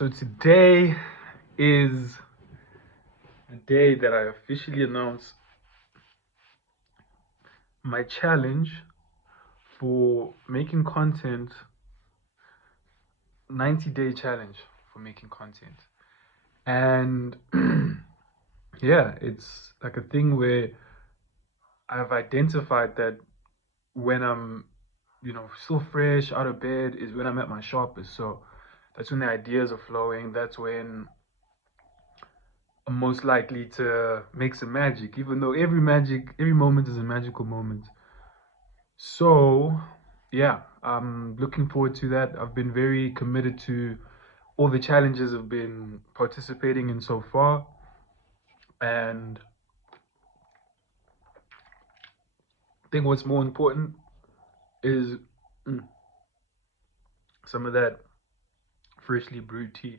So today is the day that I officially announce my challenge for making content, 90-day challenge for making content. And yeah, it's like a thing where I've identified that when I'm, still fresh out of bed is when I'm at my sharpest. So that's when the ideas are flowing. That's when I'm most likely to make some magic, even though every moment is a magical moment. So, yeah, I'm looking forward to that. I've been very committed to all the challenges I've been participating in so far. And I think what's more important is mm, some of that freshly brewed tea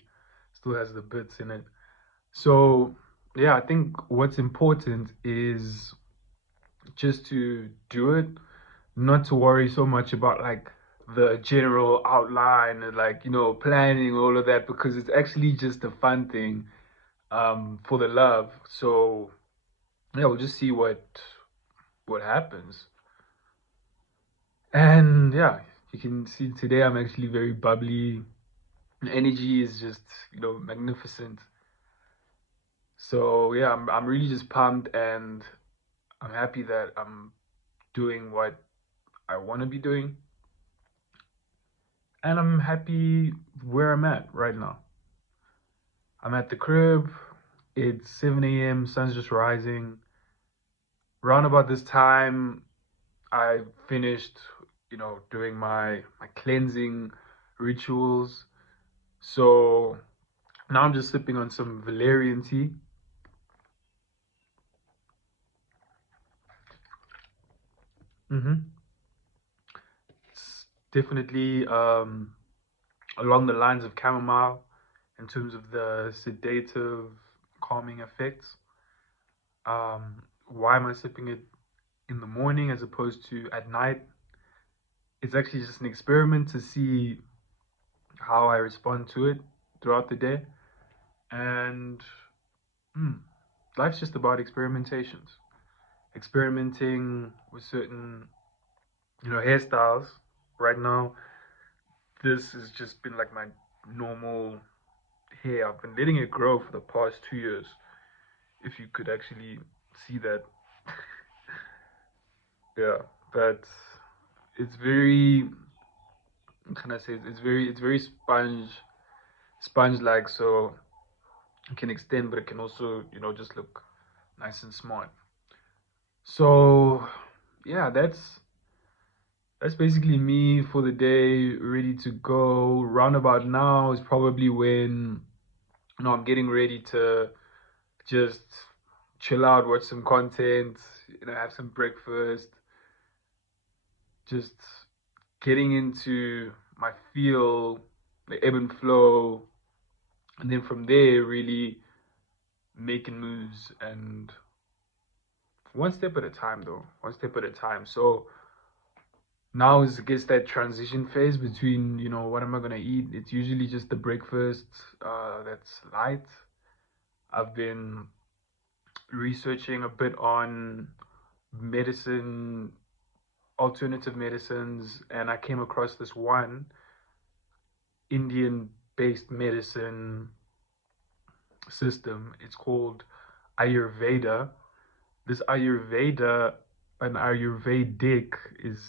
still has the bits in it. So, yeah, I think what's important is just to do it, not to worry so much about like the general outline and like planning all of that, because it's actually just a fun thing for the love. So yeah, we'll just see what happens. And yeah, you can see today I'm actually very bubbly. Energy is just magnificent. So yeah, I'm really just pumped, and I'm happy that I'm doing what I want to be doing, and I'm happy where I'm at right now. I'm at the crib. It's 7 a.m. Sun's just rising. Round about this time, I finished, doing my cleansing rituals. So now I'm just sipping on some valerian tea. hmm It's definitely along the lines of chamomile in terms of the sedative, calming effects. Why am I sipping it in the morning as opposed to at night? It's actually just an experiment to see how I respond to it throughout the day. And mm, life's just about experimentations, experimenting with certain, hairstyles. Right now, this has just been like my normal hair. I've been letting it grow for the past 2 years. If you could actually see that, yeah, but it's very, what can I say? It's very sponge like. So it can extend, but it can also, just look nice and smart. So yeah, that's basically me for the day, ready to go. Roundabout now is probably when I'm getting ready to just chill out, watch some content, have some breakfast, just getting into my feel, the ebb and flow, and then from there really making moves, and one step at a time though, one step at a time. So now is I guess that transition phase between what am I gonna eat. It's usually just the breakfast that's light. I've been researching a bit on medicine, alternative medicines, and I came across this one Indian based medicine system. It's called Ayurveda. This Ayurveda, an Ayurvedic is,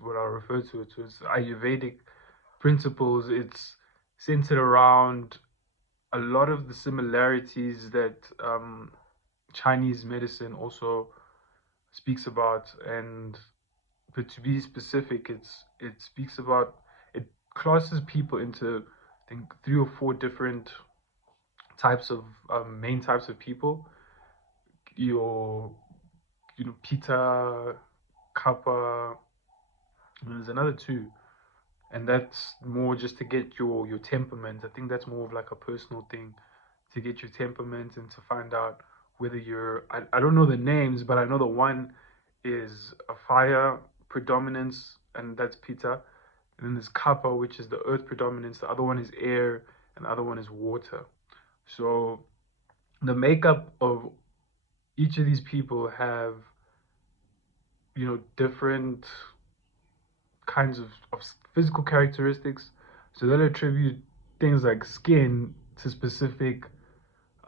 what I refer to it. So it's Ayurvedic principles. It's centered around a lot of the similarities that Chinese medicine also speaks about. And but to be specific, it speaks about, it classes people into, I think, three or four different types of main types of people. Your Pitta, Kappa, and there's another two, and that's more just to get your temperament. I think that's more of like a personal thing, to get your temperament and to find out whether you're. I don't know the names, but I know the one is a fire predominance, and that's Pitta. And then there's Kappa, which is the earth predominance. The other one is air, and the other one is water. So the makeup of each of these people have, different kinds of physical characteristics. So they'll attribute things like skin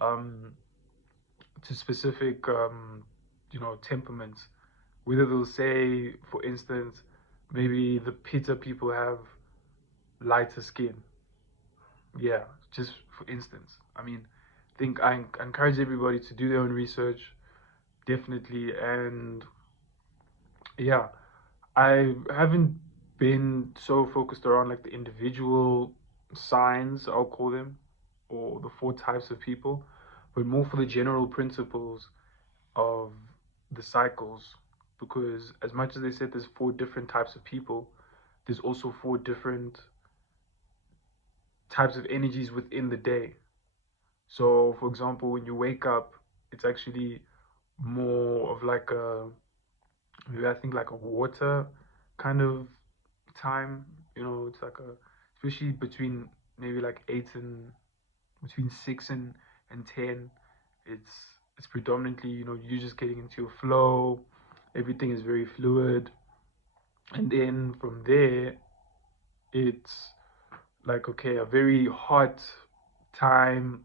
um, to specific temperaments. Whether they'll say, for instance, maybe the Pitta people have lighter skin. Yeah, just for instance. I mean, I think I encourage everybody to do their own research, definitely. And yeah, I haven't been so focused around like the individual signs, I'll call them, or the four types of people, but more for the general principles of the cycles. Because as much as they said there's four different types of people, there's also four different types of energies within the day. So, for example, when you wake up, it's actually more of like maybe I think like a water kind of time. It's like especially between maybe like between 6 and 10. It's it's predominantly, you just getting into your flow. Everything is very fluid, and then from there, it's like, okay, a very hot time.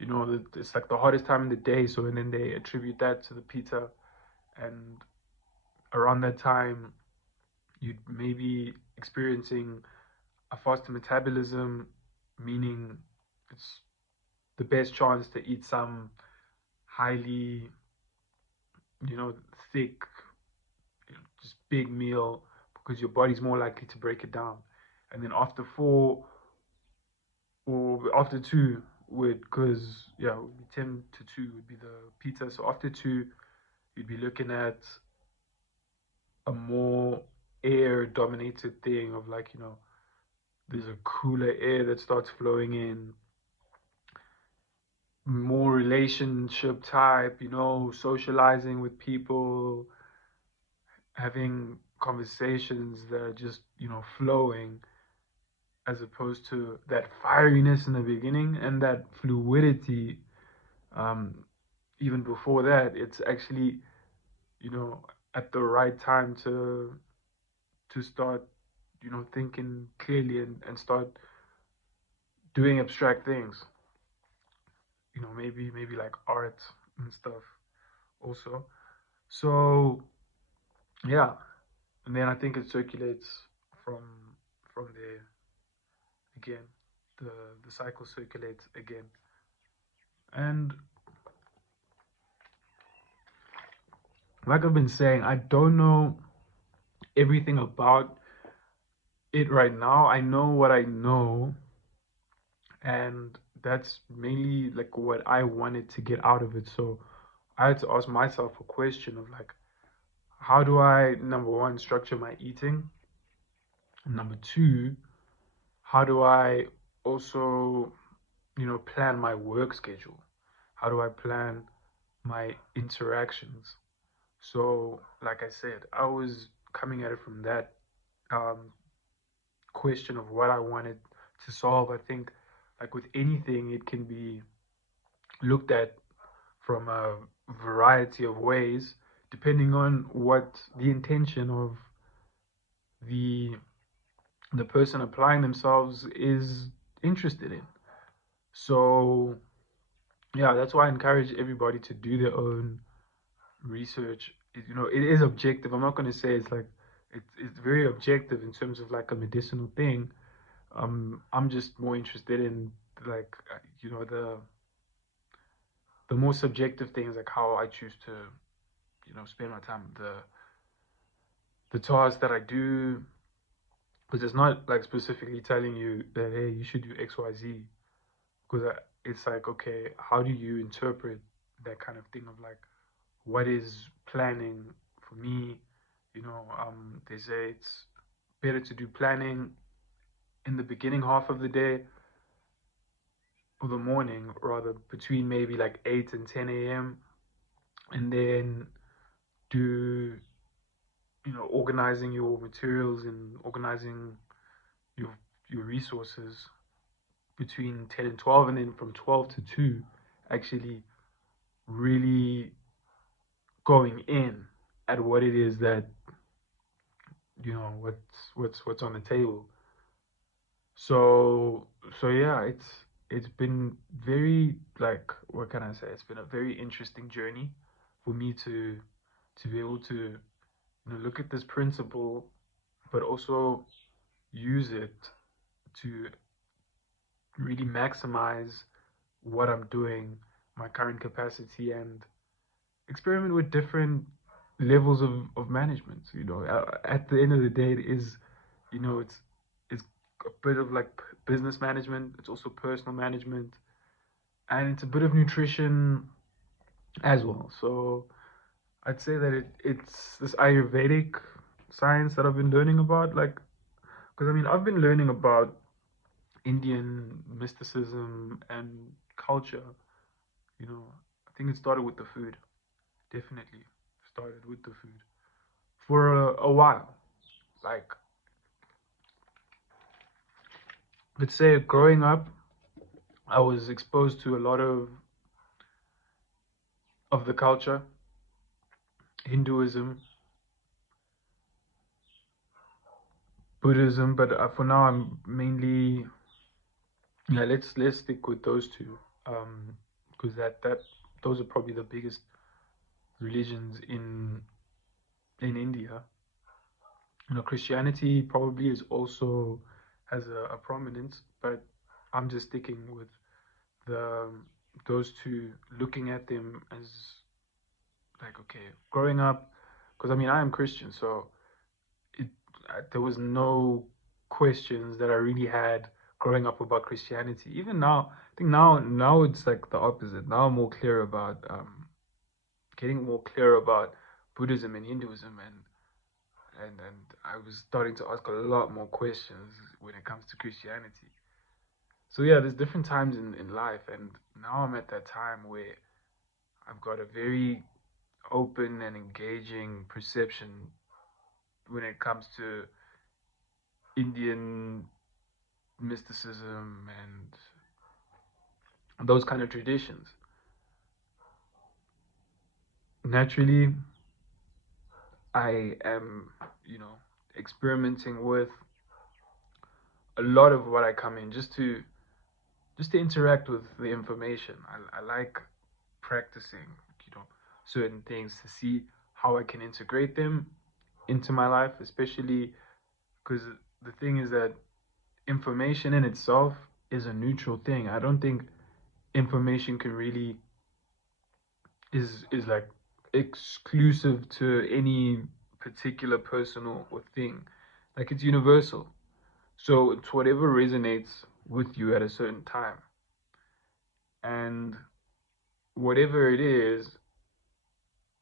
It's like the hottest time in the day. So, and then they attribute that to the pizza, and around that time, you'd maybe experiencing a faster metabolism, meaning it's the best chance to eat some highly, you know, thick, just big meal, because your body's more likely to break it down. And then after four or after two would, because yeah, it would be 10 to 2 would be the pizza. So after two, you'd be looking at a more air dominated thing of like, there's a cooler air that starts flowing in, more relationship type, socializing with people, having conversations that are just, flowing, as opposed to that fieriness in the beginning and that fluidity. um, Even before that, it's actually, you know, at the right time to start, thinking clearly, and start doing abstract things. Maybe like art and stuff also. So yeah, and then I think it circulates from there again. The the cycle circulates again, and like I've been saying, I don't know everything about it right now. I know what I know, and that's mainly like what I wanted to get out of it. So I had to ask myself a question of like, how do I, number one, structure my eating? And number two, how do I also, plan my work schedule? How do I plan my interactions? So, like I said, I was coming at it from that um, question of what I wanted to solve. I think, like with anything, it can be looked at from a variety of ways, depending on what the intention of the the person applying themselves is interested in. So yeah, that's why I encourage everybody to do their own research. It is objective. I'm not going to say it's like it's very objective in terms of like a medicinal thing. I'm just more interested in like the more subjective things, like how I choose to spend my time, the tasks that I do, because it's not like specifically telling you that, hey, you should do X Y Z, because it's like, okay, how do you interpret that kind of thing of like, what is planning for me? They say it's better to do planning in the beginning half of the day, or the morning rather, between maybe like 8 and 10 a.m., and then do, organizing your materials and organizing your your resources between 10 and 12, and then from 12 to 2, actually really going in at what it is that, what's on the table. So yeah, it's been very, like, what can I say? It's been a very interesting journey for me to be able to, look at this principle, but also use it to really maximize what I'm doing, my current capacity, and experiment with different levels of management. At the end of the day, it is, it's a bit of like business management. It's also personal management, and it's a bit of nutrition as well. So I'd say that it's this Ayurvedic science that I've been learning about, like, because I mean I've been learning about Indian mysticism and culture. I think it started with the food. Definitely started with the food for a while. Like, let's say growing up, I was exposed to a lot of the culture, Hinduism, Buddhism, but for now I'm mainly, yeah. Let's stick with those two, because that those are probably the biggest religions in India. Christianity probably is also has a prominence, but I'm just sticking with the those two, looking at them as, like, okay, growing up, because I mean I am Christian, so it there was no questions that I really had growing up about Christianity. Even now, I think now it's like the opposite. Now I'm more clear about, getting more clear about Buddhism and Hinduism, and I was starting to ask a lot more questions when it comes to Christianity. So yeah, there's different times in life, and now I'm at that time where I've got a very open and engaging perception when it comes to Indian mysticism and those kind of traditions. Naturally, I am, experimenting with a lot of what I come in, just to interact with the information. I like practicing, certain things to see how I can integrate them into my life, especially because the thing is that information in itself is a neutral thing. I don't think information can really is like exclusive to any particular person or thing. Like, it's universal. So it's whatever resonates with you at a certain time. And whatever it is,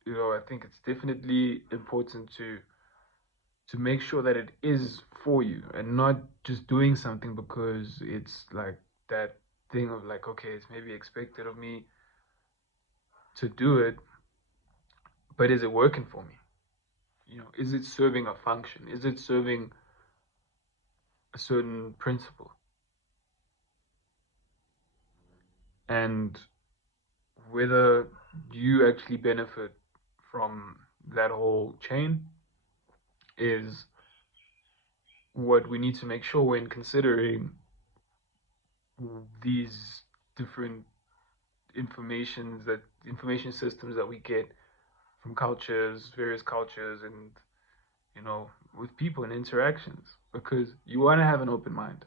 I think it's definitely important to make sure that it is for you and not just doing something because it's like that thing of like, okay, it's maybe expected of me to do it, but is it working for me? Is it serving a function? Is it serving a certain principle? And whether you actually benefit from that whole chain is what we need to make sure when considering these different information systems that we get from various cultures, and with people and interactions, because you want to have an open mind.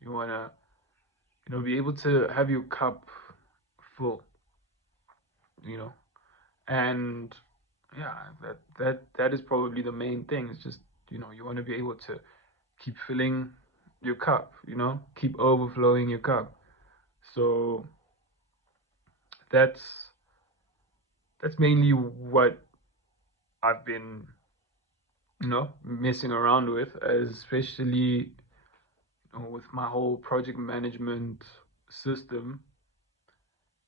You want to, be able to have your cup full, you know, and yeah, that is probably the main thing. It's just, you want to be able to keep filling your cup, keep overflowing your cup. So that's that's mainly what I've been, messing around with, especially, with my whole project management system.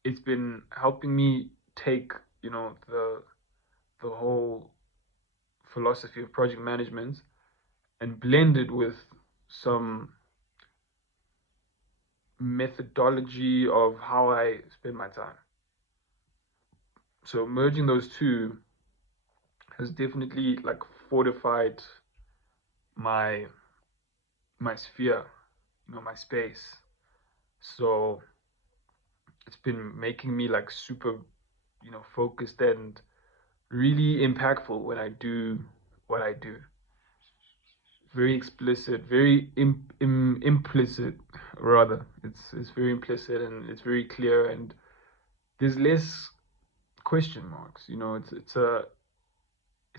It's been helping me take, the whole philosophy of project management and blend it with some methodology of how I spend my time. So merging those two has definitely like fortified my my sphere, my space. So it's been making me like super, focused and really impactful when I do what I do. Very explicit, very implicit rather. It's very implicit and it's very clear and there's less question marks. It's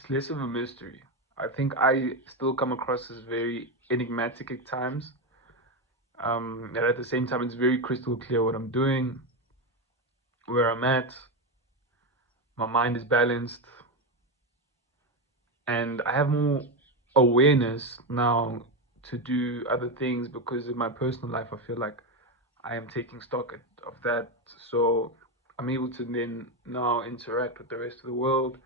less of a mystery. I think I still come across as very enigmatic at times. And at the same time, it's very crystal clear what I'm doing, where I'm at. My mind is balanced, and I have more awareness now to do other things because in my personal life, I feel like I am taking stock of that. So I'm able to then now interact with the rest of the world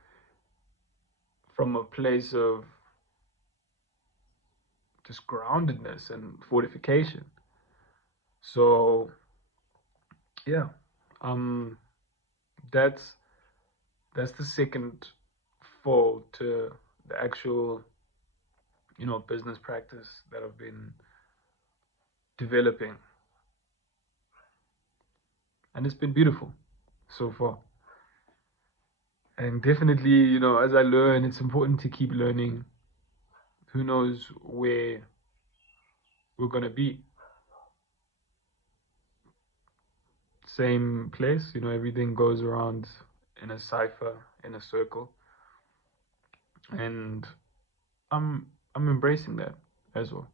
from a place of just groundedness and fortification. So yeah, um, that's that's the second fold to the actual business practice that I've been developing, and it's been beautiful so far. And definitely, as I learn, it's important to keep learning. Who knows where we're gonna be? Same place, everything goes around in a cipher, in a circle, and I'm embracing that as well.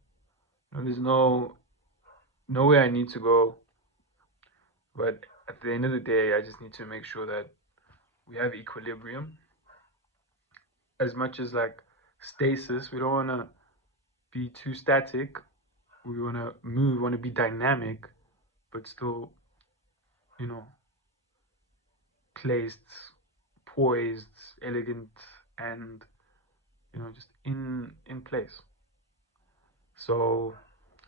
There's nowhere I need to go, but at the end of the day, I just need to make sure that we have equilibrium as much as like stasis. We don't want to be too static. We want to move, want to be dynamic, but still, you know, placed, poised, elegant, and just in place. So,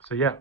so yeah.